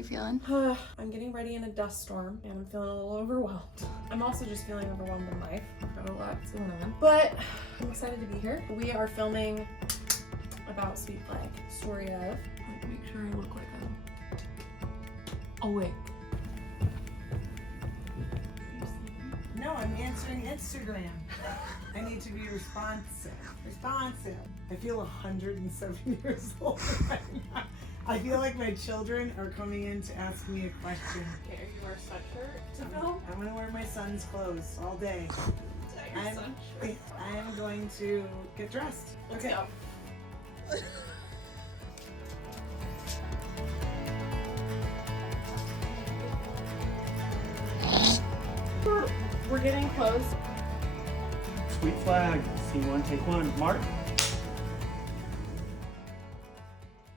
you feeling? I'm getting ready in a dust storm and I'm feeling a little overwhelmed. I'm also just feeling overwhelmed in life. I've got a lot going on. But I'm excited to be here. We are filming about Sweet Flag. Story of... Make sure I look like I'm awake. No, I'm answering Instagram. I need to be responsive. I feel 107 years old right now. I feel like my children are coming in to ask me a question. Okay, are you wear a sweatshirt to film? I'm gonna wear my son's clothes all day. I'm going to get dressed. Let's go. We're getting close. Sweet Flag, scene one, take one. Mark.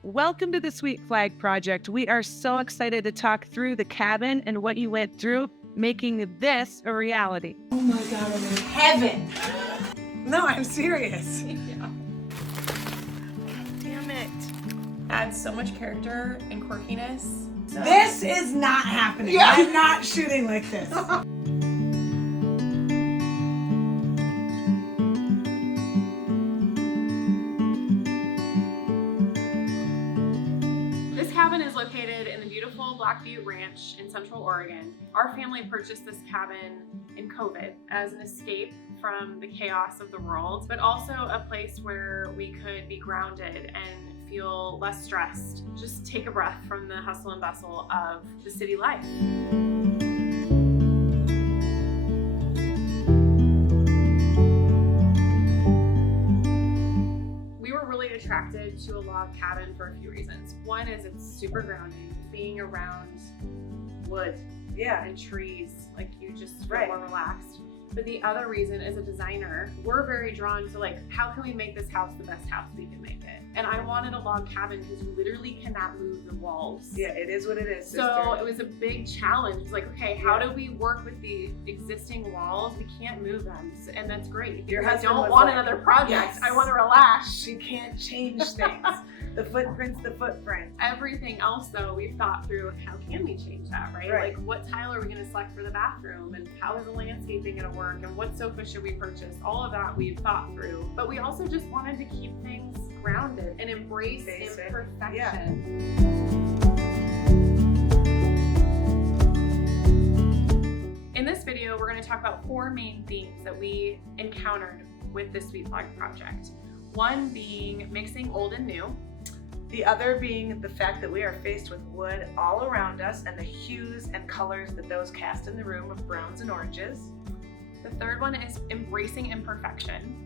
Welcome to the Sweet Flag Project. We are so excited to talk through the cabin and what you went through making this a reality. Oh my God, I'm in heaven. No, I'm serious. Yeah. Damn it. Adds so much character and quirkiness. So. This is not happening. Yeah. I'm not shooting like this. This cabin is located in the beautiful Black Butte Ranch in Central Oregon. Our family purchased this cabin in COVID as an escape from the chaos of the world, but also a place where we could be grounded and feel less stressed. Just take a breath from the hustle and bustle of the city life. Attracted to a log cabin for a few reasons. One is it's super grounding, being around wood and trees, like you just feel more relaxed. But the other reason, as a designer, we're very drawn to like, how can we make this house the best house we can make it? And I wanted a log cabin because you literally cannot move the walls. Yeah, it is what it is, sister. So it was a big challenge. It's like, okay, how do we work with the existing walls? We can't move them, and that's great. Your I husband don't was want like, another project. yes. I want to relax. She can't change things. The footprint's the footprint. Everything else, though, we've thought through how can we change that, right? Like, what tile are we going to select for the bathroom, and how is the landscaping going to work, and what sofa should we purchase? All of that we've thought through, but we also just wanted to keep things grounded and embrace imperfection. Yeah. In this video, we're going to talk about 4 main themes that we encountered with the Sweet Flag project. One being mixing old and new. The other being the fact that we are faced with wood all around us and the hues and colors that those cast in the room of browns and oranges. The third one is embracing imperfection.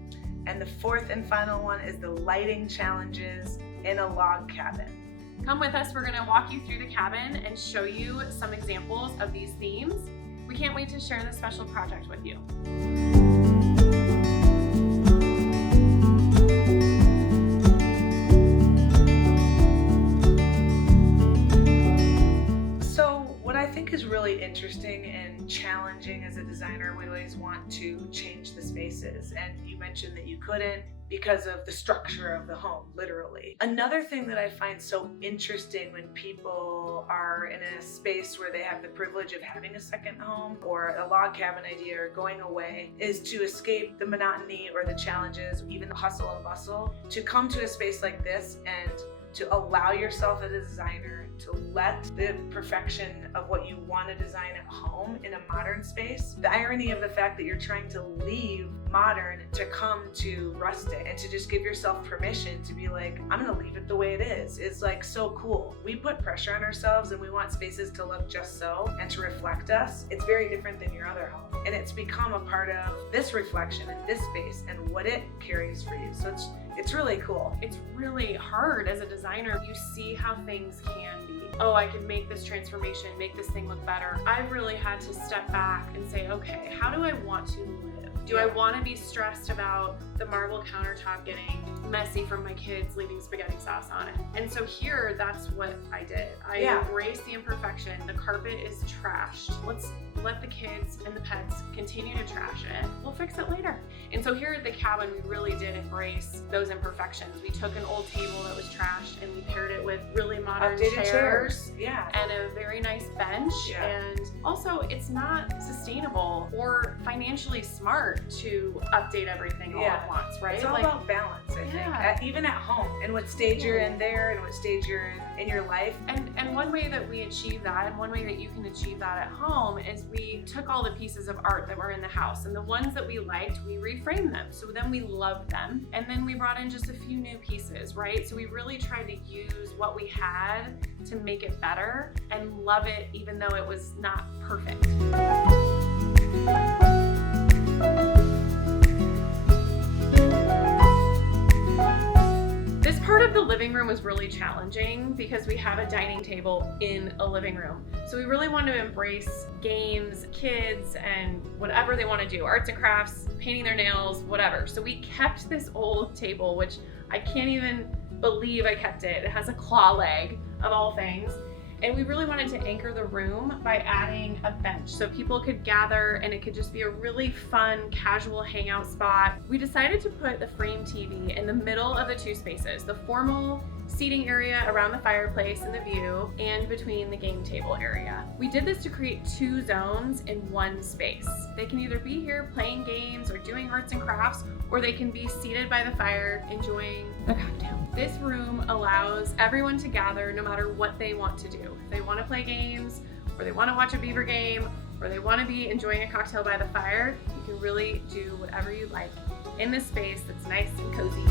And the fourth and final one is the lighting challenges in a log cabin. Come with us, we're going to walk you through the cabin and show you some examples of these themes. We can't wait to share this special project with you. Is really interesting and challenging as a designer. We always want to change the spaces, and you mentioned that you couldn't because of the structure of the home, literally. Another thing that I find so interesting when people are in a space where they have the privilege of having a second home or a log cabin idea or going away is to escape the monotony or the challenges, even the hustle and bustle, to come to a space like this and to allow yourself as a designer to let the perfection of what you want to design at home in a modern space. The irony of the fact that you're trying to leave modern to come to rustic and to just give yourself permission to be like, I'm gonna leave it the way it is like so cool. We put pressure on ourselves and we want spaces to look just so and to reflect us. It's very different than your other home. And it's become a part of this reflection in this space and what it carries for you. So it's really cool. It's really hard as a designer. You see how things can be. Oh, I can make this transformation, make this thing look better. I've really had to step back and say, okay, how do I want to live? Do I want to be stressed about the marble countertop getting messy from my kids leaving spaghetti sauce on it? And so here, that's what I did. I embraced the imperfection. The carpet is trashed. Let's let the kids and the pets continue to trash it. We'll fix it later. And so here at the cabin, we really did embrace those imperfections. We took an old table that was trashed and we paired it with really modern Updated chairs. Yeah. And a very nice bench. Yeah. And also, it's not sustainable or financially smart to update everything all at once, right? It's all about balance, I think. Even at home, and what stage you're in there, and what stage you're in your life. And one way that we achieve that, and one way that you can achieve that at home, is we took all the pieces of art that were in the house, and the ones that we liked, we reframed them. So then we loved them, and then we brought in just a few new pieces, right? So we really tried to use what we had to make it better and love it, even though it was not perfect. This part of the living room was really challenging because we have a dining table in a living room. So we really wanted to embrace games, kids, and whatever they want to do, arts and crafts, painting their nails, whatever. So we kept this old table, which I can't even believe I kept it. It has a claw leg of all things. And we really wanted to anchor the room by adding a bench so people could gather and it could just be a really fun, casual hangout spot. We decided to put the frame TV in the middle of the two spaces, the formal seating area around the fireplace and the view, and between the game table area. We did this to create two zones in one space. They can either be here playing games or doing arts and crafts, or they can be seated by the fire enjoying a cocktail. This room allows everyone to gather no matter what they want to do. If they want to play games, or they want to watch a beaver game, or they want to be enjoying a cocktail by the fire, you can really do whatever you like in this space that's nice and cozy.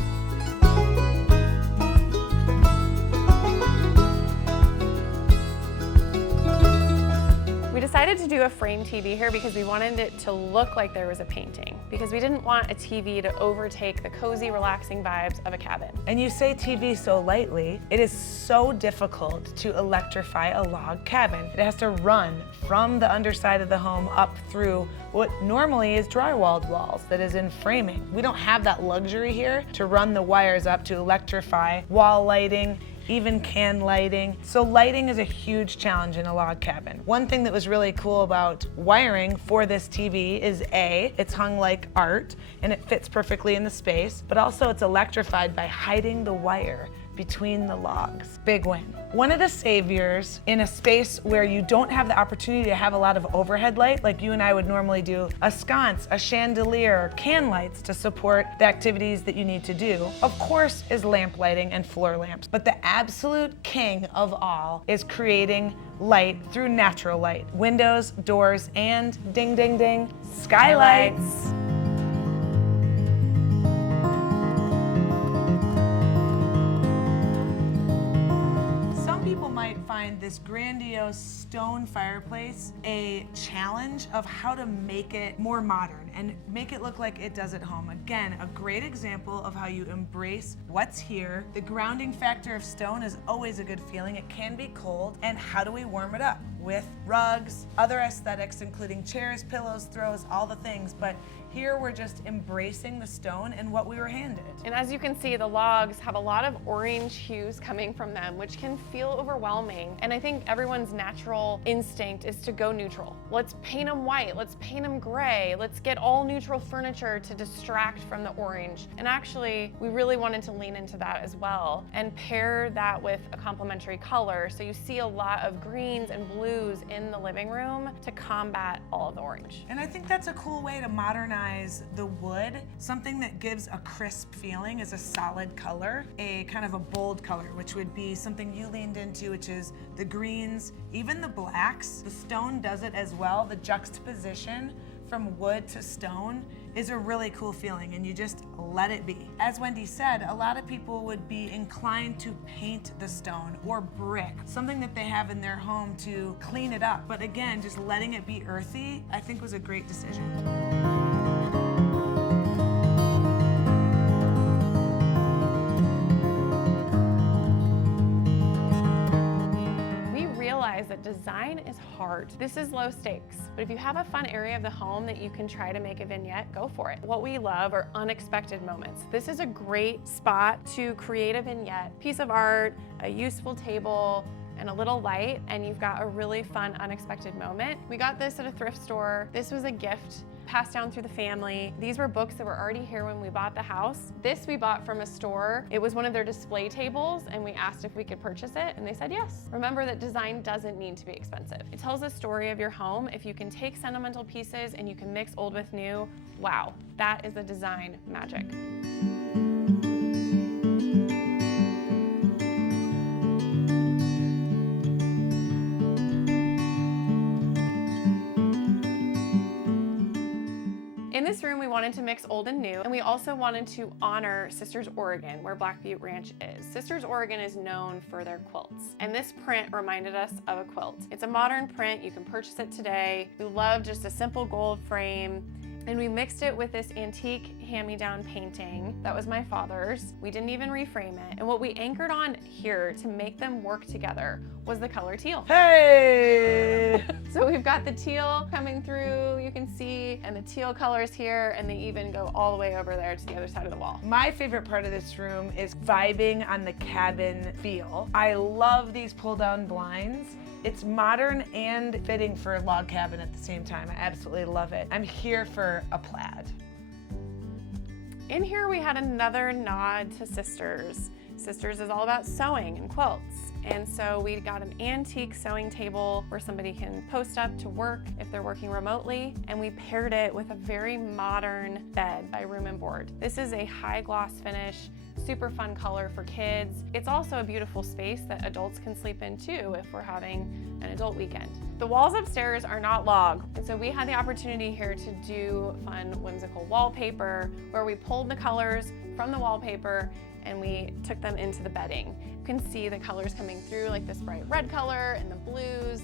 We decided to do a frame TV here because we wanted it to look like there was a painting, because we didn't want a TV to overtake the cozy, relaxing vibes of a cabin. And you say TV so lightly, it is so difficult to electrify a log cabin. It has to run from the underside of the home up through what normally is drywalled walls that is in framing. We don't have that luxury here to run the wires up to electrify wall lighting, even can lighting. So lighting is a huge challenge in a log cabin. One thing that was really cool about wiring for this TV is it's hung like art and it fits perfectly in the space, but also it's electrified by hiding the wire between the logs. Big win. One of the saviors in a space where you don't have the opportunity to have a lot of overhead light, like you and I would normally do, a sconce, a chandelier, can lights to support the activities that you need to do, of course, is lamp lighting and floor lamps. But the absolute king of all is creating light through natural light. Windows, doors, and ding, ding, ding, skylights. Might find this grandiose stone fireplace a challenge of how to make it more modern and make it look like it does at home. Again, a great example of how you embrace what's here. The grounding factor of stone is always a good feeling. It can be cold, and how do we warm it up? With rugs, other aesthetics, including chairs, pillows, throws, all the things, but here we're just embracing the stone and what we were handed. And as you can see, the logs have a lot of orange hues coming from them, which can feel overwhelming. And I think everyone's natural instinct is to go neutral. Let's paint them white, let's paint them gray, let's get all neutral furniture to distract from the orange. And actually, we really wanted to lean into that as well and pair that with a complementary color. So you see a lot of greens and blues in the living room to combat all of the orange. And I think that's a cool way to modernize the wood. Something that gives a crisp feeling is a solid color, a kind of a bold color, which would be something you leaned into, which is the greens, even the blacks. The stone does it as well. The juxtaposition from wood to stone is a really cool feeling, and you just let it be. As Wendy said, a lot of people would be inclined to paint the stone or brick, something that they have in their home to clean it up. But again, just letting it be earthy, I think was a great decision. That design is hard. This is low stakes, but if you have a fun area of the home that you can try to make a vignette, go for it. What we love are unexpected moments. This is a great spot to create a vignette, piece of art, a useful table, and a little light, and you've got a really fun, unexpected moment. We got this at a thrift store. This was a gift passed down through the family. These were books that were already here when we bought the house. This we bought from a store. It was one of their display tables, and we asked if we could purchase it, and they said yes. Remember that design doesn't need to be expensive. It tells a story of your home. If you can take sentimental pieces and you can mix old with new, wow, that is the design magic. In this room, we wanted to mix old and new, and we also wanted to honor Sisters Oregon, where Black Butte Ranch is. Sisters Oregon is known for their quilts, and this print reminded us of a quilt. It's a modern print. You can purchase it today. We love just a simple gold frame, and we mixed it with this antique hand-me-down painting that was my father's. We didn't even reframe it, and what we anchored on here to make them work together was the color teal. Hey! So we've got the teal coming through, you can see, and the teal colors here, and they even go all the way over there to the other side of the wall. My favorite part of this room is vibing on the cabin feel. I love these pull-down blinds. It's modern and fitting for a log cabin at the same time. I absolutely love it. I'm here for a plaid. In here we had another nod to Sisters. Sisters is all about sewing and quilts. And so we got an antique sewing table where somebody can post up to work if they're working remotely. And we paired it with a very modern bed by Room and Board. This is a high gloss finish, super fun color for kids. It's also a beautiful space that adults can sleep in too if we're having an adult weekend. The walls upstairs are not log, and so we had the opportunity here to do fun, whimsical wallpaper where we pulled the colors from the wallpaper and we took them into the bedding. You can see the colors coming through, like this bright red color and the blues.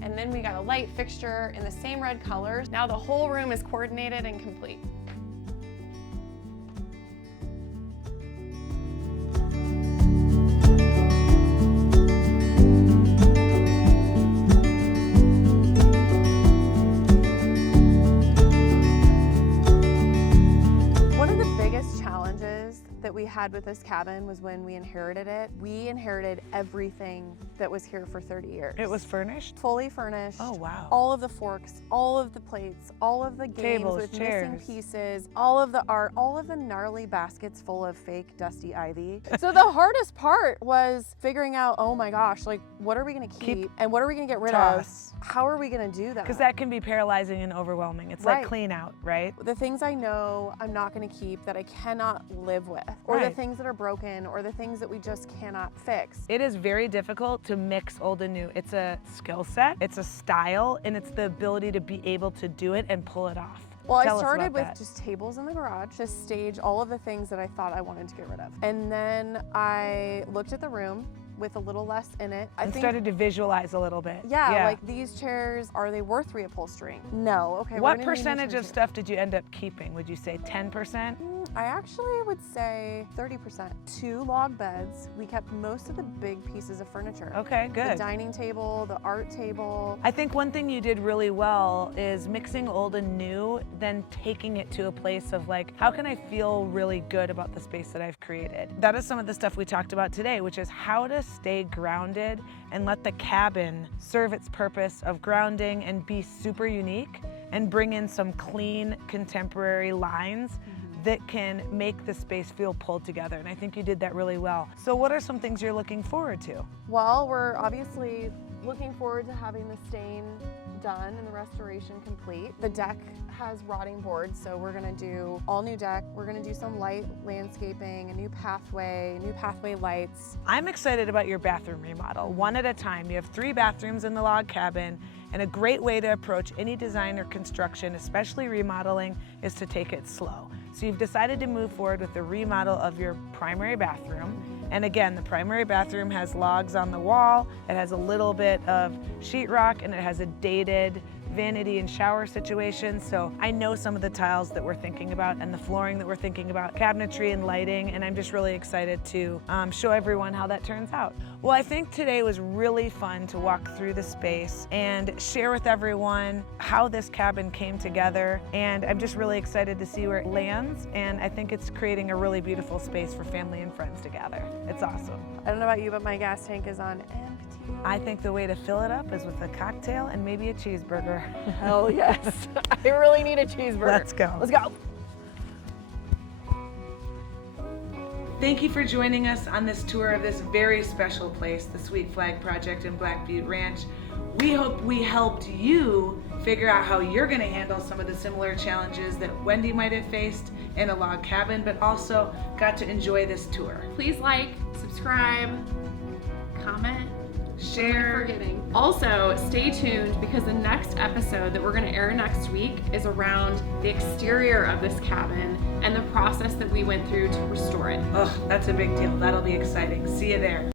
And then we got a light fixture in the same red colors. Now the whole room is coordinated and complete. That we had with this cabin was when we inherited it. We inherited everything that was here for 30 years. It was furnished? Fully furnished. Oh, wow. All of the forks, all of the plates, all of the games Tables, with chairs. missing pieces, all of the art, all of the gnarly baskets full of fake dusty ivy. So the hardest part was figuring out, oh my gosh, like what are we gonna keep and what are we gonna get rid of? How are we gonna do that? Because that can be paralyzing and overwhelming. It's like clean out, right? The things I know I'm not gonna keep that I cannot live with, or the things that are broken, or the things that we just cannot fix. It is very difficult to mix old and new. It's a skill set, it's a style, and it's the ability to be able to do it and pull it off. Well, Tell I us started about with that. just tables in the garage to stage all of the things that I thought I wanted to get rid of. And then I looked at the room with a little less in it. I think, started to visualize a little bit. yeah, like these chairs, are they worth reupholstering? No, okay. What percentage of stuff did you end up keeping? Would you say 10%? I actually would say 30%. 2 log beds. We kept most of the big pieces of furniture. Okay, good. The dining table, the art table. I think one thing you did really well is mixing old and new, then taking it to a place of like, how can I feel really good about the space that I've created? That is some of the stuff we talked about today, which is how to stay grounded and let the cabin serve its purpose of grounding and be super unique and bring in some clean contemporary lines that can make the space feel pulled together. And I think you did that really well. So what are some things you're looking forward to? Well, we're obviously looking forward to having the stain done and the restoration complete. The deck has rotting boards, so we're gonna do all new deck. We're gonna do some light landscaping, a new pathway lights. I'm excited about your bathroom remodel, one at a time. You have 3 bathrooms in the log cabin, and a great way to approach any design or construction, especially remodeling, is to take it slow. So you've decided to move forward with the remodel of your primary bathroom. And again, the primary bathroom has logs on the wall, it has a little bit of sheetrock, and it has a dated vanity and shower situation. So I know some of the tiles that we're thinking about and the flooring that we're thinking about, cabinetry and lighting, and I'm just really excited to show everyone how that turns out. Well, I think today was really fun to walk through the space and share with everyone how this cabin came together, and I'm just really excited to see where it lands, and I think it's creating a really beautiful space for family and friends to gather. It's awesome. I don't know about you, but my gas tank is on empty. I think the way to fill it up is with a cocktail and maybe a cheeseburger. Hell yes. I really need a cheeseburger. Let's go. Let's go. Thank you for joining us on this tour of this very special place, the Sweet Flag Project in Black Butte Ranch. We hope we helped you figure out how you're going to handle some of the similar challenges that Wendy might have faced in a log cabin, but also got to enjoy this tour. Please like, subscribe, comment, Share. forgetting. Also, stay tuned because the next episode that we're going to air next week is around the exterior of this cabin and the process that we went through to restore it. Oh, that's a big deal. That'll be exciting. See you there.